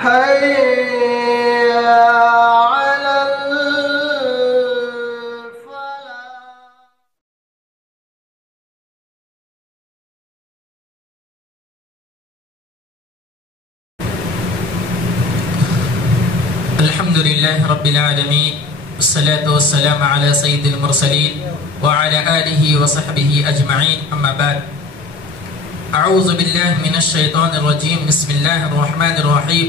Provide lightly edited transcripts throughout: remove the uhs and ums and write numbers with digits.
حي على الحمد لله رب العالمين والصلاة والسلام على سيد المرسلين وعلى آله وصحبه أجمعين أما بعد أعوذ بالله من الشيطان الرجيم بسم الله الرحمن الرحيم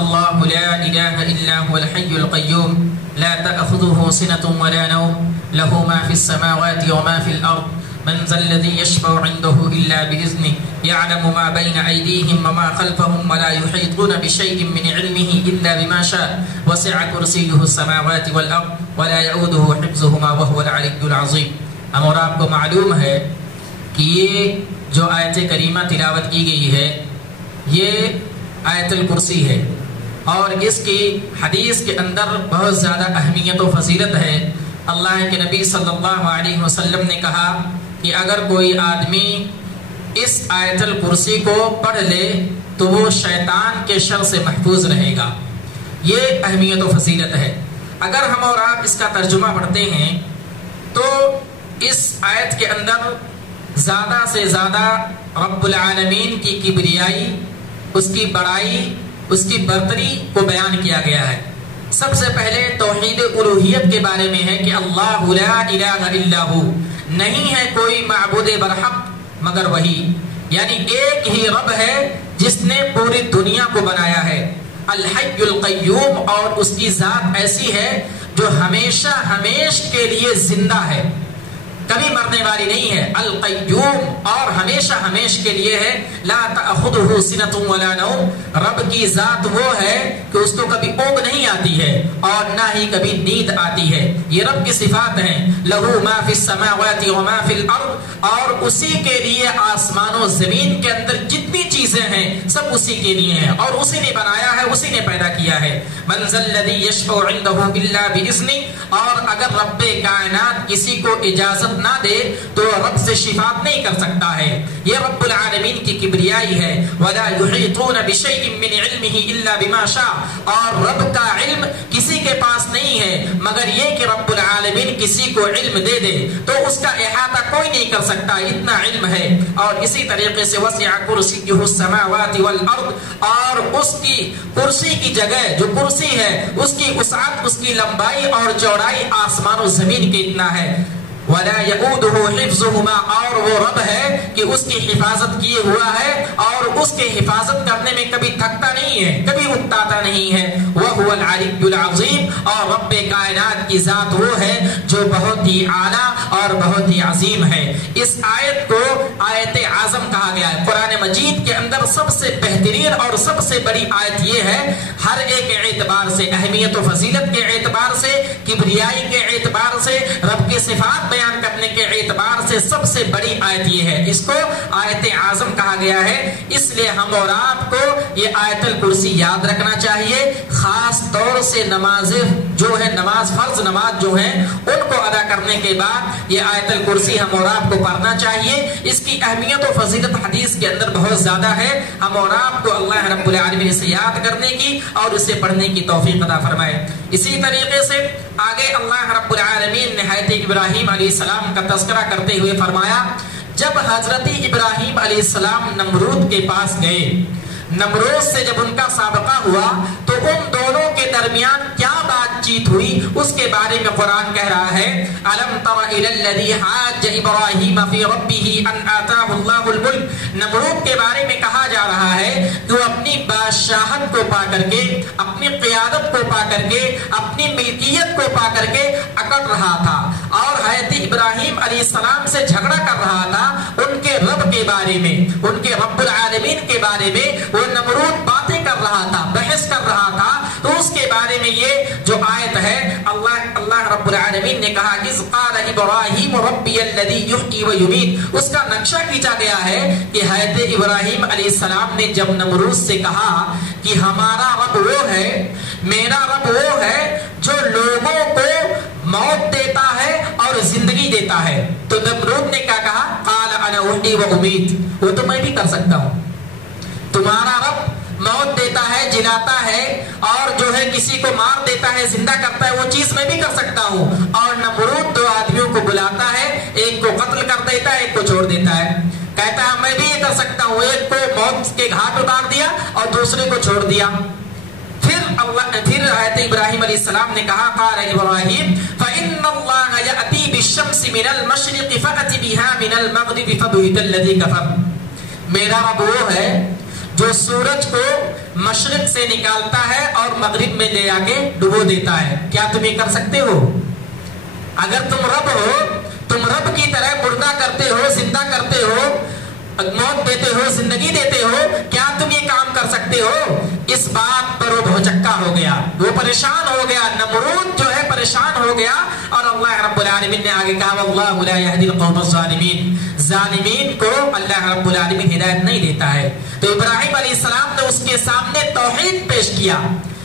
الله لا إله إلا هو الحي القيوم لا تأخذه سنة ولا نوم له ما في السماوات وما في الأرض من ذا الذي يشفع عنده إلا بإذنه يعلم ما بين أيديهم وما خلفهم ولا يحيطون بشيء من علمه إلا بما شاء وسع كرسيه السماوات والأرض ولا يؤوده حفظهما وهو العلي العظيم. اور آپ کو معلوم ہے کہ یہ جو آیت کریمہ تلاوت کی گئی ہے یہ آیت الکرسی ہے اور اس کی حدیث کے اندر بہت زیادہ اہمیت و فضیلت ہے. اللہ کے نبی صلی اللہ علیہ وسلم نے کہا کہ اگر کوئی آدمی اس آیت الکرسی کو پڑھ لے تو وہ شیطان کے شر سے محفوظ رہے گا. یہ اہمیت و فضیلت ہے. اگر ہم اور آپ اس کا ترجمہ پڑھتے ہیں تو اس آیت کے اندر زیادہ سے زیادہ رب العالمین کی کبریائی، اس کی بڑائی، اس کی برتری کو بیان کیا گیا ہے. سب سے پہلے توحید الوہیت کے بارے میں ہے کہ اللہ لا الہ الا ہو، نہیں ہے کوئی معبود برحق مگر وہی، یعنی ایک ہی رب ہے جس نے پوری دنیا کو بنایا ہے. الحی القیوم، اور اس کی ذات ایسی ہے جو ہمیشہ ہمیش کے لیے زندہ ہے، کبھی مرنے والی نہیں ہے. القیوم، اور ہمیشہ ہمیش کے لیے ہے. لا تأخذہ سنۃ ولا نوم، رب کی ذات وہ ہے کہ اس کو کبھی اونگ نہیں آتی ہے اور نہ ہی کبھی نیند آتی ہے. یہ رب کی صفات ہیں. لہ ما فی السماوات وما فی الارض، اور اسی کے لیے آسمان و زمین کے اندر جتنی چیزیں ہیں سب اسی کے لیے ہیں اور اسی نے بنایا ہے، اسی نے پیدا کیا ہے. من ذا الذی یشفع عنده الا باذنہ، اور اگر رب کائنات کسی کو اجازت نہ دے تو رب سے شفاعت نہیں کر سکتا ہے. یہ رب العالمین کی کبریائی ہے. ولا یحیطون بشیء من علمہ الا بما شاء، اور رب کا علم کسی کے پاس نہیں ہے مگر یہ کہ رب العالمین کسی کو علم دے دے تو اس کا احاطہ کوئی نہیں کر سکتا، اتنا علم ہے. اور اسی طریقے سے وسع کرسیہ السماوات والارض، اور اس کی کرسی کی جگہ جو کرسی ہے اس کی وسعت، اس کی لمبائی اور چوڑائی آسمان و زمین کے اتنا ہے. ولا يؤوده حفظهما، اور وہ رب ہے کہ اس کی حفاظت کیے ہوا ہے اور اس کے حفاظت کرنے میں کبھی تھکتا نہیں ہے، کبھی اکتاتا نہیں ہے. وهو العلی العظیم، اور رب کائنات کی ذات وہ ہے جو بہت ہی اعلیٰ اور بہت ہی عظیم ہے. اس آیت کو آیت اعظم کہا گیا ہے. قرآن مجید کے اندر سب سے بہترین اور سب سے بڑی آیت یہ ہے، ہر ایک اعتبار سے، اہمیت و فضیلت کے اعتبار سے، کبریائی کے اعتبار سے، رب کے صفات بیان کرنے کے اعتبار سے سب سے بڑی آیت یہ ہے. اس کو آیت اعظم کہا گیا ہے. اس لیے ہم اور آپ کو یہ آیت الکرسی یاد رکھنا چاہیے، خاص طور سے نماز جو ہے، نماز فرض نماز جو ہیں ان کو ادا کرنے کے بعد یہ آیت الکرسی ہم اور آپ کو پڑھنا چاہیے. اس کی اہمیت و فضیلت حدیث کے اندر بہت زیادہ ہے. ہم اور آپ کو اللہ رب العالمین سے یاد کرنے کی اور اسے پڑھنے کی توفیق عطا فرمائے. اسی طریقے سے آگے اللہ رب العالمین نے حضرت ابراہیم علیہ السلام کا تذکرہ کرتے ہوئے فرمایا، جب حضرت ابراہیم علیہ السلام نمرود کے پاس گئے، نمرود سے جب ان کا سابقہ ہوا تو ان دونوں کے درمیان کیا بات چیت ہوئی اس کے بارے میں قرآن کہہ رہا ہے. الم تر الی الذی حاج ابراہیم فی ربہ ان آتاہ اللہ الملک، نمرود کے بارے میں کہا جا رہا ہے کہ وہ اپنی بادشاہت کو پا کر کے، اپنی قیادت کو پا کر کے، اپنی ملکیت کو پا کر کے اکڑ رہا تھا اور حضرت ابراہیم علیہ السلام سے جھگڑا کر رہا تھا ان کے رب کے بارے میں، ان کے رب العالمین کے بارے میں. وہ نمرود باتیں کر رہا تھا، بحث کر رہا تھا. تو اس کے بارے میں یہ جو آیت ہے، اللہ رب العالمین نے کہا اذ قال ابراہیم ربی الذی یحیی و یمیت، اس کا نقشہ کھینچا گیا ہے کہ حضرت ابراہیم علیہ السلام نے جب نمرود سے کہا کہ ہمارا رب وہ ہے، میرا رب وہ ہے جو لوگوں کو موت دیتا ہے اور زندگی دیتا ہے، تو نمرود نے کیا کہا؟ قال انا احیی و امیت، وہ تو میں بھی کر سکتا ہوں. تمہارا رب موت دیتا ہے، جلاتا ہے اور جو ہے کسی کو مار دیتا ہے، زندہ کرتا ہے، وہ چیز میں بھی کر سکتا ہوں۔ اور نمرود 2 آدمیوں کو بلاتا ہے، ایک کو قتل کر دیتا ہے، ایک کو چھوڑ دیتا ہے، کہتا ہے میں بھی یہ کر سکتا ہوں، ایک کو موت کے گھاٹ اتار دیا اور دوسرے کو چھوڑ دیا۔ پھر حضرت ابراہیم علیہ السلام نے کہا قال ابراہیم فإن اللہ یأتی بالشمس من المشرق فأت بها من المغرب فبہت الذی کفر، میرا رب وہ ہے جو سورج کو مشرق سے نکالتا ہے اور مغرب میں لے آ کے ڈبو دیتا ہے، کیا تم یہ کر سکتے ہو؟ اگر تم رب ہو، تم رب کی طرح مردہ کرتے ہو، زندہ کرتے ہو، موت دیتے ہو، زندگی دیتے ہو، کیا تم یہ کام کر سکتے ہو؟ اس بات پر وہ بھوچکا ہو گیا، وہ پریشان ہو گیا، نمرود جو ہے پریشان ہو گیا۔ اور اللہ رب العالمین نے آگے کہا واللہ لا یہدی القوم الظالمین، ظالمین کو اللہ رب العالمین ہدایت نہیں دیتا ہے۔ تو ابراہیم علیہ السلام نے اس کے سامنے توحید پیش کیا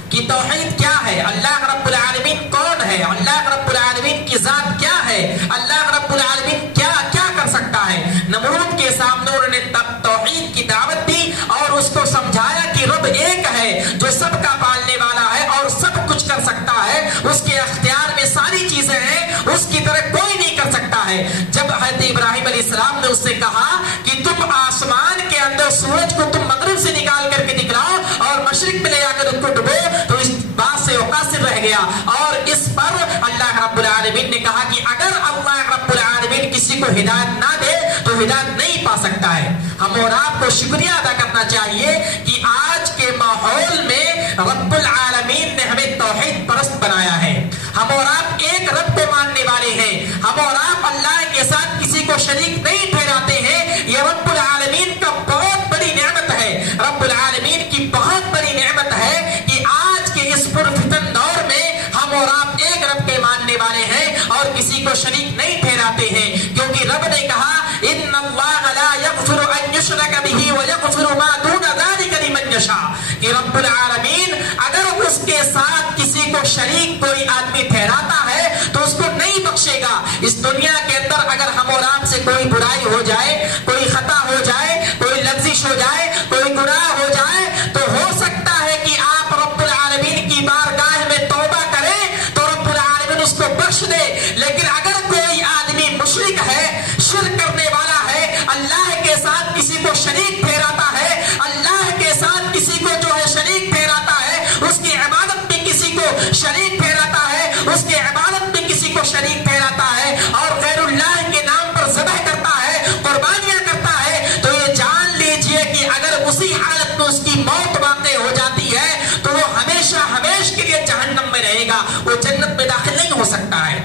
کہ توحید کیا ہے، اللہ رب العالمین کون ہے، اللہ رب العالمین کی ذات کیا ہے، اللہ رب العالمین کیا کیا کر سکتا ہے۔ نمرود کے سامنے انہوں نے توحید کی دعوت دی اور اس کو سمجھایا کہ رب ایک ہے جو سب کا پالنے والا ہے اور سب کچھ کر سکتا ہے، اس کے اختیار میں ساری چیزیں ہیں، اس کی طرح کوئی نہیں کر سکتا ہے۔ جب حضرت ابراہیم علیہ السلام نے اس سے کہا کہ تم آسمان کے اندر سورج کو تم مغرب سے نکال کر کے دکھلاؤ اور مشرق میں لے آ کر اس کو ڈبو، تو اس بات سے وہ قاصر رہ گیا۔ اور اس پر اللہ رب العالمین نے کہا کہ اگر اللہ رب العالمین کسی کو ہدایت نہ دے تو ہدایت نہیں پا سکتا ہے۔ ہم اور آپ کو شکریہ ادا کرنا چاہیے کہ آج کے ماحول میں رب العالمین نے ہمیں توحید پرست بنایا ہے، ہم اور آپ ایک رب کو ماننے والے ہیں، ہم اور آپ اللہ کے ساتھ کسی کو شریک نہیں ٹھہراتے ہیں۔ یہ رب العالمین کا بہت بڑی نعمت ہے، رب العالمین کی بہت بڑی نعمت ہے کہ آج کے اس پرفتن دور میں ہم اور آپ ایک رب کے ماننے والے ہیں اور کسی کو شریک نہیں ٹھہراتے ہیں، کیونکہ رب نے کہا ان اللہ لا یغفر ان یشرک بہ ویغفر ما دون ذلک لمن یشاء، کہ رب العالمین اگر اس کے ساتھ کسی کو شریک کوئی آدمی ٹھہراتا ہے تو اس کو نہیں بخشے گا۔ اس دنیا کے اندر اگر ہم اور آپ سے کوئی برائی ہو جائے، کوئی خطا ہو جائے، کوئی لغزش ہو جائے، کوئی گناہ ہو جائے، تو ہو سکتا ہے کہ آپ رب العالمین کی بارگاہ میں توبہ کریں تو رب العالمین اس کو بخش دے، لیکن اگر کوئی آدمی مشرک ہے، شرک کرنے والا ہے، اللہ کے ساتھ کسی کو شریک ٹھہراتا ہے، اللہ کے ساتھ کسی کو جو ہے شریک ٹھہراتا ہے، اس کی عبادت میں کسی کو شریک ٹھہراتا ہے، اس کی عبادت میں کسی کو شریک ٹھہراتا ہے اور غیر اللہ کے نام پر ذبح کرتا ہے، قربانیاں کرتا ہے، تو یہ جان لیجئے کہ اگر اسی حالت میں اس کی موت واقع ہو جاتی ہے تو وہ ہمیشہ ہمیشہ کے لیے جہنم میں رہے گا، وہ جنت میں داخل نہیں ہو سکتا ہے۔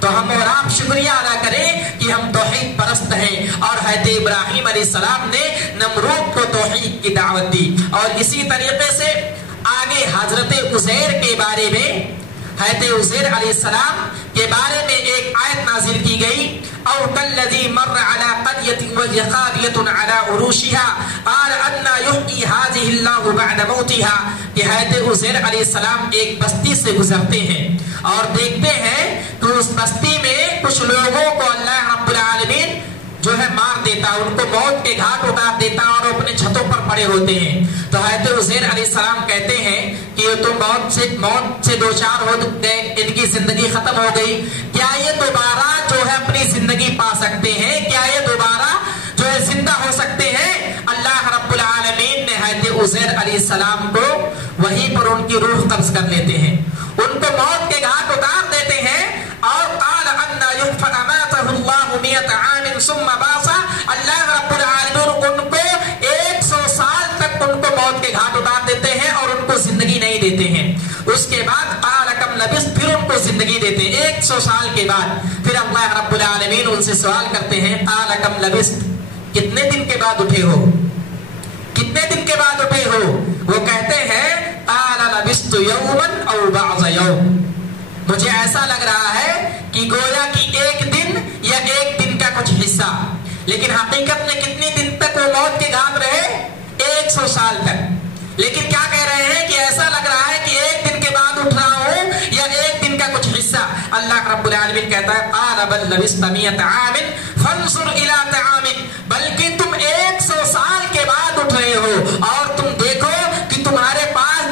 تو ہم اور آپ شکریہ ادا کریں کہ ہم توحید پرست ہیں، اور حضرت ابراہیم علیہ السلام نے نمرود کو توحید کی دعوت دی۔ اور اسی طریقے سے آگے حضرت عزیر کے بارے میں، حضرت عزیر علیہ السلام کے بارے میں ایک آیت نازل کی گئی، او کالذی مر علی قریۃ وہی خاویۃ علی عروشها قال انا یحیی هذه اللہ بعد موتها، کہ حضرت عزیر علیہ السلام ایک بستی سے گزرتے ہیں اور دیکھتے ہیں کہ اس بستی میں کچھ لوگوں کو اللہ رب العالمین جو ہے مار دیتا، ان کو موت کے گھاٹ اتار دیتا اور اپنے چھتوں پر پڑے ہوتے ہیں۔ تو حضرت عزیر علیہ السلام کہتے ہیں کہ یہ تو موت سے دوچار ہو گئے، ان کی زندگی ختم ہو گئی، کیا یہ دوبارہ جو ہے اپنی زندگی پا سکتے ہیں؟ کیا یہ دوبارہ جو ہے زندہ ہو سکتے ہیں؟ اللہ رب العالمین نے حضرت عزیر علیہ السلام کو وہیں پر ان کی روح قبض کر لیتے ہیں، ان کو موت کے گھاٹ اتار دیتے ہیں، اور قال ان يحفظ اماته الله 100 عام ثم بعث، اللہ رب العالمین ان کو 100 سال تک ان کو موت کے گھاٹ اتار دیتے ہیں اور ان کو زندگی نہیں دیتے ہیں۔ اس کے بعد قال کم لبثت، پھر ان کو زندگی دیتے ہیں 100 سال کے بعد۔ پھر اللہ رب العالمین ان سے سوال کرتے ہیں قال کم لبثت، کتنے دن کے بعد اٹھے ہو، کتنے دن کے بعد اٹھے ہو؟ وہ کہتے ہیں قال لبثت یوما او بعض یوم، مجھے ایسا لگ رہا ہے کہ گویا کہ ایک دن یا ایک دن کا کچھ حصہ، لیکن حقیقت میں کتنے دن تک وہ موت کے گھاٹ رہے؟ 100 سال تک۔ لیکن کیا کہہ رہے ہیں کہ ایسا لگ رہا ہے کہ ایک دن کے بعد اٹھ رہا ہوں یا ایک دن کا کچھ حصہ۔ اللہ رب العالمین کہتا ہے قال بل لبثت 100 عام فانظر الى طعامک، بلکہ تم 100 سال کے بعد اٹھ رہے ہو اور تم دیکھو کہ تمہارے پاس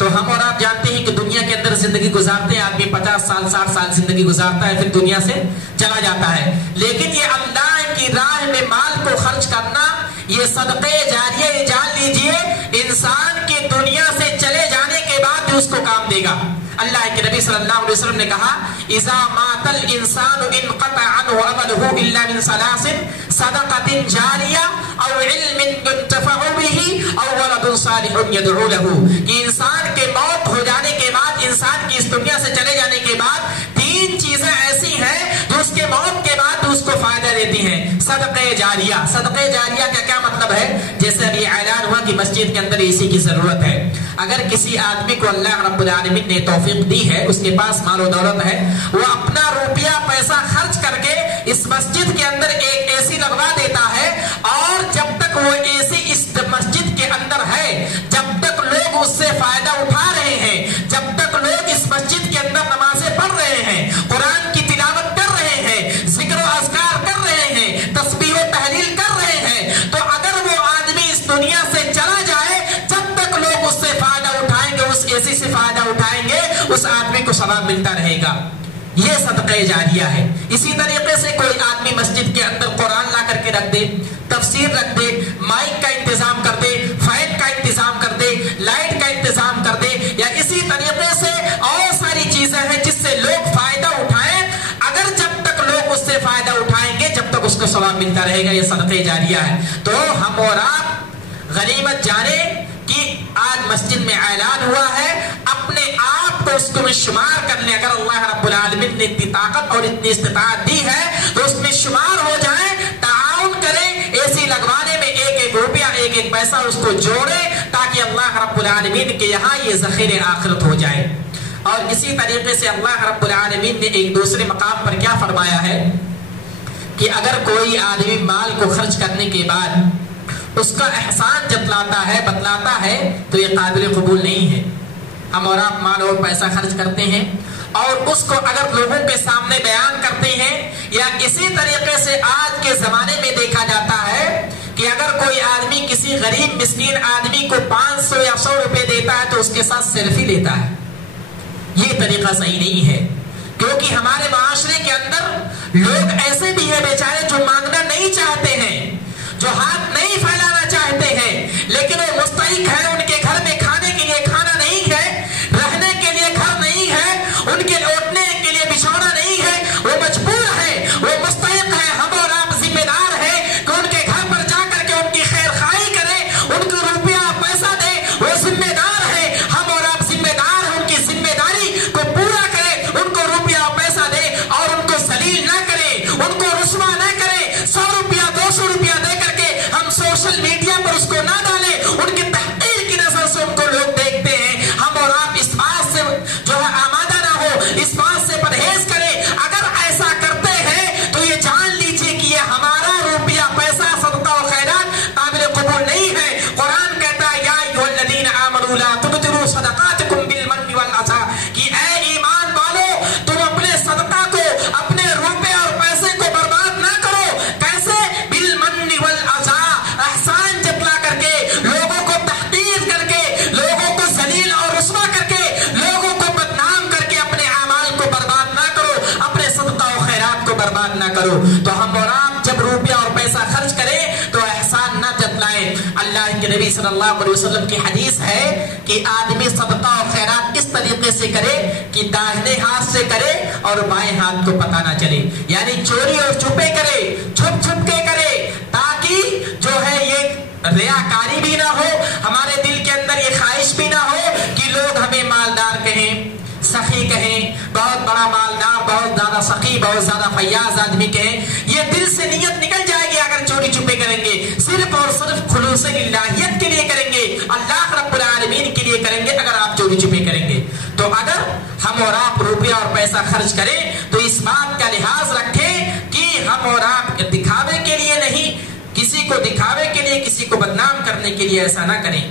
تو ہم اور آپ جانتے ہیں کہ دنیا کے اندر زندگی گزارتے ہیں، آدمی 50 سال 60 سال زندگی گزارتا ہے، پھر دنیا سے چلا جاتا ہے. لیکن یہ اللہ کی راہ میں مال کو خرچ کرنا، یہ صدقے جاریہ، یہ جان لیجئے انسان کے دنیا سے چلے جانے کے بعد بھی اس کو کام دے گا. اللہ کے نبی صلی اللہ علیہ وسلم نے کہا اذا مات الانسان انقطع عنه عمله الا من ثلاث صدقة جاریہ او علم ينتفع به او ولد صالح يدعو له، کہ انسان کے موت ہو جانے کے بعد، انسان کی اس دنیا سے چلے جانے کے بعد تین چیزیں ایسی ہیں جو اس کے موت کے بعد اس کو فائدہ دیتی ہیں. صدقہ جاریہ. صدقہ جاریہ کا کیا مطلب ہے؟ جیسے ابھی اعلان ہوا کہ مسجد کے اندر اسی کی ضرورت ہے. اگر کسی آدمی کو اللہ رب العالمین نے توفیق دی ہے، اس کے پاس مال و دولت ہے، وہ اپنا روپیہ پیسہ خرچ کر کے اس مسجد کے اندر ایک اے سی لگوا دیتا ہے، اور جب تک وہ اے سی اس مسجد کے اندر ہے، جب تک لوگ اس سے فائدہ اٹھا رہے ہیں، جب تک لوگ اس مسجد کے اندر نمازیں پڑھ رہے ہیں، قرآن کی تلاوت کر رہے ہیں، ذکر و اذکار کر رہے ہیں، تسبیح و تحلیل کر رہے ہیں، تو اگر وہ آدمی اس دنیا سے چلا جائے، جب تک لوگ اس سے فائدہ اٹھائیں گے، اس اے سی سے فائدہ اٹھائیں گے، اس آدمی کو ثواب ملتا رہے گا. یہ صدقہ جاریہ ہے. اسی طریقے سے کوئی آدمی مسجد کے اندر قرآن لا کر کے رکھ دے، تفسیر رکھ دے، مائک کا انتظام کر دے، فین کا انتظام کر دے، لائٹ کا انتظام کر دے، یا اسی طریقے سے اور ساری چیزیں ہیں جس سے لوگ فائدہ اٹھائیں. اگر جب تک لوگ اس سے فائدہ اٹھائیں گے، جب تک اس کو ثواب ملتا رہے گا. یہ صدقہ جاریہ ہے. تو ہم اور آپ غنیمت جانے کہ آج مسجد میں اعلان ہوا ہے، اپنے آپ کو اس کو میں شمار کر لیں. اگر اللہ رب العالمین نے اتنی طاقت اور اتنی استطاعت دی ہے تو اس میں شمار ہو جائیں، تعاون کریں، اے سی لگوانے میں ایک ایک روپیہ، ایک ایک پیسہ اس کو جوڑیں، تاکہ اللہ رب العالمین کے یہاں یہ ذخیرہ آخرت ہو جائے. اور اسی طریقے سے اللہ رب العالمین نے ایک دوسرے مقام پر کیا فرمایا ہے کہ اگر کوئی آدمی مال کو خرچ کرنے کے بعد اس کا احسان جتلاتا ہے، بتلاتا ہے، تو یہ قابل قبول نہیں ہے. ہم اور آپ مال اور پیسہ خرچ کرتے ہیں اور اس کو اگر لوگوں کے سامنے بیان کرتے ہیں، یا اسی طریقے سے آج کے زمانے میں دیکھا جاتا ہے کہ اگر کوئی آدمی کسی غریب مسکین آدمی کو 500 یا 100 روپے دیتا ہے تو اس کے ساتھ سیلفی لیتا ہے. یہ طریقہ صحیح نہیں ہے، کیونکہ ہمارے معاشرے کے اندر لوگ ایسے بھی ہیں بیچارے جو مانگنا نہیں چاہتے ہیں، جو ہاتھ نہیں پھیلانا چاہتے ہیں، لیکن وہ مستحق ہیں. ان کے گھر میں کھانے کے لیے کھانا نہیں ہے، رہنے کے لیے گھر نہیں ہے، ان کے لوٹنے کے لیے بچھونا نہیں ہے، وہ مجبور ہے، وہ مستحق ہے. ہم اور آپ ذمہ دار ہیں کہ ان کے گھر پر جا کر کے ان کی خیر خواہی کریں، ان کو روپیہ پیسہ دیں. وہ ذمہ دار ہے، ہم اور آپ ذمہ دار ہیں، ان کی ذمہ داری کو پورا کریں، ان کو روپیہ پیسہ دیں اور ان کو ذلیل نہ کریں، ان کو رسوا نہ کریں. 100 روپیہ 200 روپیہ دے کر کے ہم سوشل میڈیا پر اس کو نہ ڈالیں، ان کی تحقیر کی نظر سے ان کو لوگ دیکھتے ہیں. ہم اور آپ اس بات سے جو ہے آمادہ نہ ہو، اس بات سے پرہیز کریں. اگر ایسا کرتے ہیں تو یہ جان لیجیے کہ یہ ہمارا روپیہ پیسہ صدقہ و خیرات قابل قبول نہیں ہے. قرآن کہتا ہے یا ایھا الذین آمنوا لا تبطلوا صدقاتکم بالمن والعطا، کہ اے ایمان والو تم اپنے صدقہ کو، اپنے روپے اور پیسے کو برباد نہ کرو. کیسے؟ بالمن والعطا، احسان جتلا کر کے، لوگوں کو تحقیر کر کے، لوگوں کو ذلیل اور رسوا کر کے، لوگوں کو بدنام کر کے اپنے اعمال کو برباد نہ کرو، اپنے صدقہ و خیرات کو برباد نہ کرو. تو ہم اور آپ جب روپیہ اور پیسہ خرچ کریں تو احسان نہ جتلائیں. اللہ کے نبی صلی اللہ علیہ وسلم کی حدیث ہے کہ آدمی صدقہ و خیرات اس طریقے سے کرے کہ داہنے ہاتھ سے کرے اور بائیں ہاتھ کو پتہ نہ چلے، یعنی چوری اور چھپے کرے، چھپ چھپ کے کرے، تاکہ جو ہے یہ ریاکاری بھی نہ ہو، ہمارے دل کے اندر یہ خواہش بھی نہ ہو کہ لوگ ہمیں مالدار کہیں، سخی کہیں، بہت بڑا مالدار، بہت زیادہ سخی، بہت زیادہ فیاض آدمی کہیں. یہ دل سے نیت نکل جائے گی اگر چوری چھپے کریں گے. صرف اور صرف خلوص للہیت کے لیے کریں گے، اللہ رب العالمین کے لیے کریں گے. اگر آپ چوری چھپے کریں گے تو اگر ہم اور آپ روپیہ اور پیسہ خرچ کریں تو اس بات کا لحاظ رکھیں کہ ہم اور آپ دکھاوے کے لیے نہیں، کسی کو دکھاوے کے لیے، کسی کو بدنام کرنے کے لیے ایسا نہ کریں.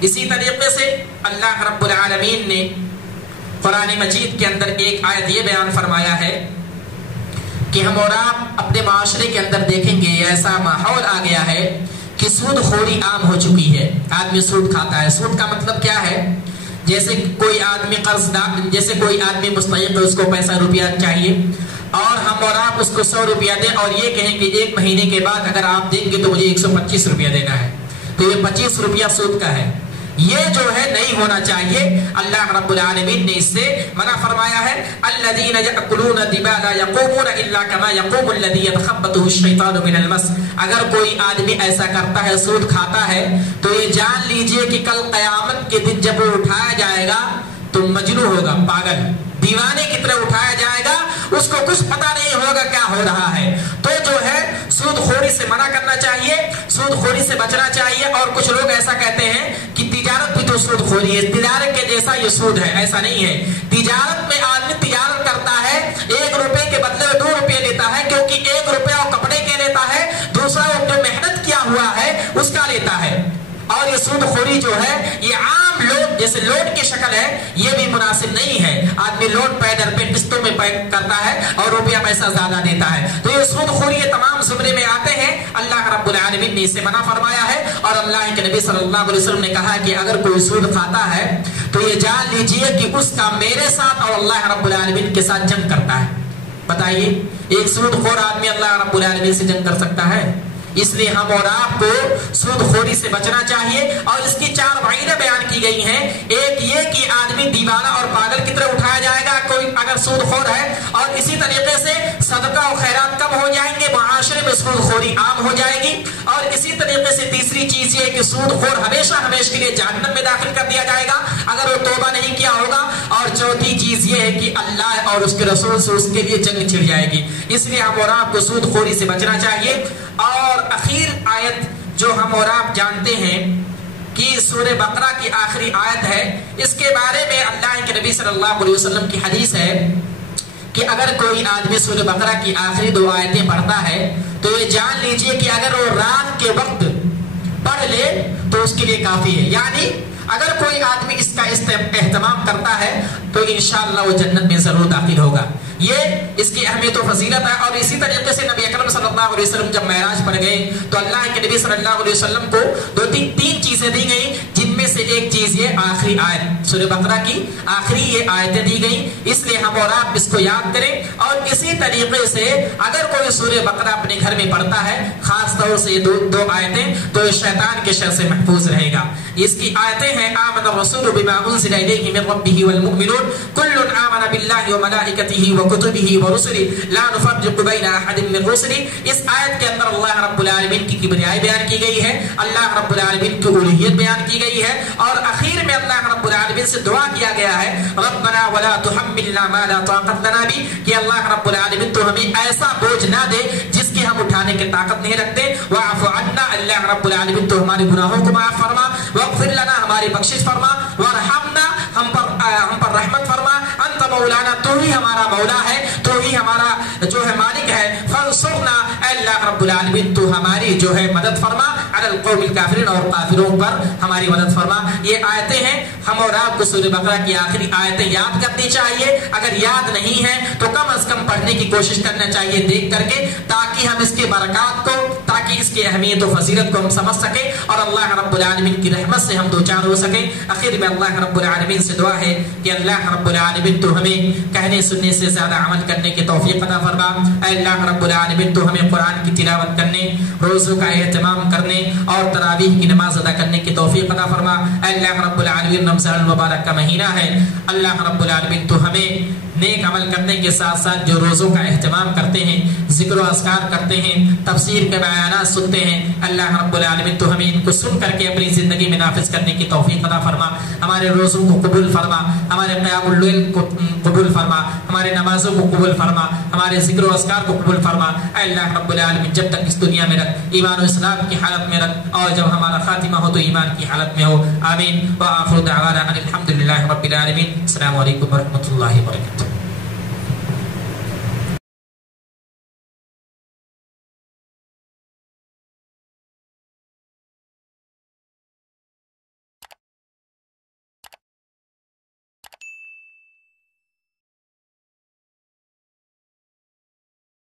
اسی طریقے سے اللہ رب العالمین نے قرآن مجید کے اندر ایک آیت یہ بیان فرمایا ہے کہ ہم اور آپ اپنے معاشرے کے اندر دیکھیں گے ایسا ماحول آ گیا ہے کہ سود خوری عام ہو چکی ہے. آدمی سود کھاتا ہے. سود کا مطلب کیا ہے جیسے کوئی آدمی جیسے کوئی آدمی مستحق ہے، اس کو پیسہ روپیہ چاہیے اور ہم اور آپ اس کو 100 روپیہ دیں اور یہ کہیں کہ 1 مہینے کے بعد اگر آپ دیں گے تو مجھے 125 روپیہ دینا ہے، تو یہ 25 روپیہ سود کا ہے. یہ جو ہے نہیں ہونا چاہیے. اللہ رب العالمین نے اس سے منع فرمایا ہے. الذین یأکلون الربا لا یقومون الا کما یقوم الذی یتخبطه الشیطان من المس. اگر کوئی آدمی ایسا کرتا ہے، سود کھاتا ہے، تو یہ جان لیجئے کہ کل قیامت کے دن جب وہ اٹھایا جائے گا تو مجنون ہوگا، پاگل دیوانے کی طرح اٹھایا جائے گا، اس کو کچھ پتہ نہیں ہوگا کیا ہو رہا ہے. تو جو ہے سود خوری سے منع کرنا چاہیے، سود خوری سے بچنا چاہیے. اور کچھ لوگ ایسا کہتے ہیں کہ تجارت بھی تو سود خوری ہے، تجارت کے جیسا یہ سود ہے. ایسا نہیں ہے. تجارت میں آدمی تجارت کرتا ہے، 1 روپے کے بدلے 2 روپے لیتا ہے، کیونکہ 1 روپیہ وہ کپڑے کے لیتا ہے، دوسرا وہ جو محنت کیا ہوا ہے اس کا لیتا ہے. اور یہ سود خوری جو ہے یہ عام لوٹ جیسے لوٹ کی شکل ہے، یہ بھی مناسب نہیں ہے. آدمی لوٹ پے در پے قسطوں میں کرتا ہے اور روپیہ پیسہ زیادہ دیتا ہے، تو یہ سود خوری یہ تمام زمرے میں آتے ہیں. اللہ رب العالمین نے اسے منع فرمایا ہے. اور اللہ کے نبی صلی اللہ علیہ وسلم نے کہا کہ اگر کوئی سود کھاتا ہے تو یہ جان لیجئے کہ اس کا میرے ساتھ اور اللہ رب العالمین کے ساتھ جنگ کرتا ہے. بتائیے ایک سود خور آدمی اللہ رب العالمین سے جنگ کر سکتا ہے؟ اس لیے ہم اور آپ کو سود خوری سے بچنا چاہیے. اور اس کی 4 وعیدیں بیان کی گئی ہیں. ایک یہ کہ آدمی دیوانہ اور پاگل کی طرح اٹھایا جائے گا کوئی اگر سود خور ہے، اور اسی طریقے سے صدقہ و خیرات کم ہو جائیں گے، معاشرے میں سود خوری عام ہو جائے گی. اور اسی طریقے سے تیسری چیز یہ کہ سود خور ہمیشہ کے لیے جہنم میں داخل کر دیا جائے گا اگر وہ توبہ نہیں کیا ہوگا. اور چوتھی چیز یہ ہے کہ اللہ اور اس کے رسول سے اس کے لیے جنگ چھڑ جائے گی. اس لیے ہم اور آپ کو سود خوری سے بچنا چاہیے. اور اخیر آیت جو ہم اور آپ جانتے ہیں کہ سورہ بقرہ کی آخری آیت ہے، اس کے بارے میں اللہ کے نبی صلی اللہ علیہ وسلم کی حدیث ہے کہ اگر کوئی آدمی سورہ بقرہ کی آخری 2 آیتیں پڑھتا ہے تو یہ جان لیجئے کہ اگر وہ رات کے وقت پڑھ لے تو اس کے لیے کافی ہے. یعنی اگر کوئی آدمی اس کا اہتمام کرتا ہے تو انشاءاللہ وہ جنت میں ضرور داخل ہوگا. یہ اس کی اہمیت و فضیلت ہے. اور اسی طریقے سے نبی اکرم صلی اللہ علیہ وسلم جب معراج پر گئے تو اللہ کے نبی صلی اللہ علیہ وسلم کو 3 چیزیں دی گئی، جن میں سے ایک چیز یہ آخری آیت سورہ بقرہ کی آخری یہ آیتیں دی گئی. اس لیے ہم اور آپ اس کو یاد کریں. اور اسی طریقے سے اگر کوئی سورہ بقرہ اپنے گھر میں پڑھتا ہے، خاص طور سے یہ 2 آیتیں، تو شیطان کے شر سے محفوظ رہے گا. اس کی آیتیں ہیں آمن الرسول بما انزل الیہ من ربہ والمؤمنون کل آمن باللہ وملائکتہ وکتبہ ورسلہ لا نفرق بین احد من رسلہ. اس آیت کے اندر اللہ رب العالمین کی کبریائی بیان کی گئی ہے، اللہ رب العالمین کی الوہیت بیان کی گئی ہے. اور اخیر میں اللہ رب العالمین سے دعا کیا گیا ہے ربنا ولا تحملنا ما لا طاقت لنا به، کہ اللہ رب العالمین تو ہمیں ایسا بوجھ نہ دے جس کی ہم اٹھانے کی طاقت نہیں رکھتے. واعف عنا، اللہ رب العالمین تو ہمارے گناہوں کو معاف فرما. واغفر لنا، ہماری بخشش فرما. وارحمنا، ہم پر رحمت فرما. انت مولانا، تو ہی ہمارا مولا ہے، تو ہی ہمارا جو ہے مالک ہے. فانصرنا، اللہ رب العالمین تو ہماری جو ہے مدد فرما. علی القوم الکافرین، اور کافروں پر ہماری مدد فرما. یہ آیتیں ہیں. ہم اور آپ کو سورہ بقرہ کی آخری آیتیں یاد کرنی چاہیے. اگر یاد نہیں ہے تو کم از کم پڑھنے کی کوشش کرنا چاہیے دیکھ کر کے، تاکہ ہم اس کی برکات کو، تاکہ اس کی اہمیت و فضیلت کو ہم سمجھ سکیں اور اللہ رب العالمین کی رحمت سے ہم دوچار ہو سکیں. آخر میں اللہ رب العالمین سے دعا ہے کہ اللہ رب العالمین تو ہمیں کہنے سننے سے زیادہ عمل کرنے کی توفیق عطا فرما. اے اللہ رب العالمین تو ہمیں قرآن کی تلاوت کرنے، روزوں کا اہتمام کرنے اور تراویح کی نماز ادا کرنے کی توفیق عطا فرما. اے اللہ رب العالمین رمضان المبارک کا مہینہ ہے، اللہ رب العالمین تو ہمیں نیک عمل کرنے کے ساتھ ساتھ جو روزوں کا اہتمام کرتے ہیں، ذکر و اذکار کرتے ہیں، تفسیر کے بیانات سنتے ہیں، اللہ رب العالمین تو ہمیں ان کو سن کر کے اپنی زندگی میں نافذ کرنے کی توفیق عطا فرما. ہمارے روزوں کو قبول فرما، ہمارے قیام اللیل کو قبول فرما، ہمارے نمازوں کو قبول فرما، ہمارے ذکر و اذکار کو قبول فرما. اے اللہ رب العالمین جب تک اس دنیا میں رکھ، ایمان و اسلام کی حالت میں رکھ، اور جب ہمارا خاتمہ ہو تو ایمان کی حالت میں ہو. آمین. وآخر دعوانا ان الحمد للہ رب العالمین. السلام علیکم ورحمۃ اللہ وبرکاتہ.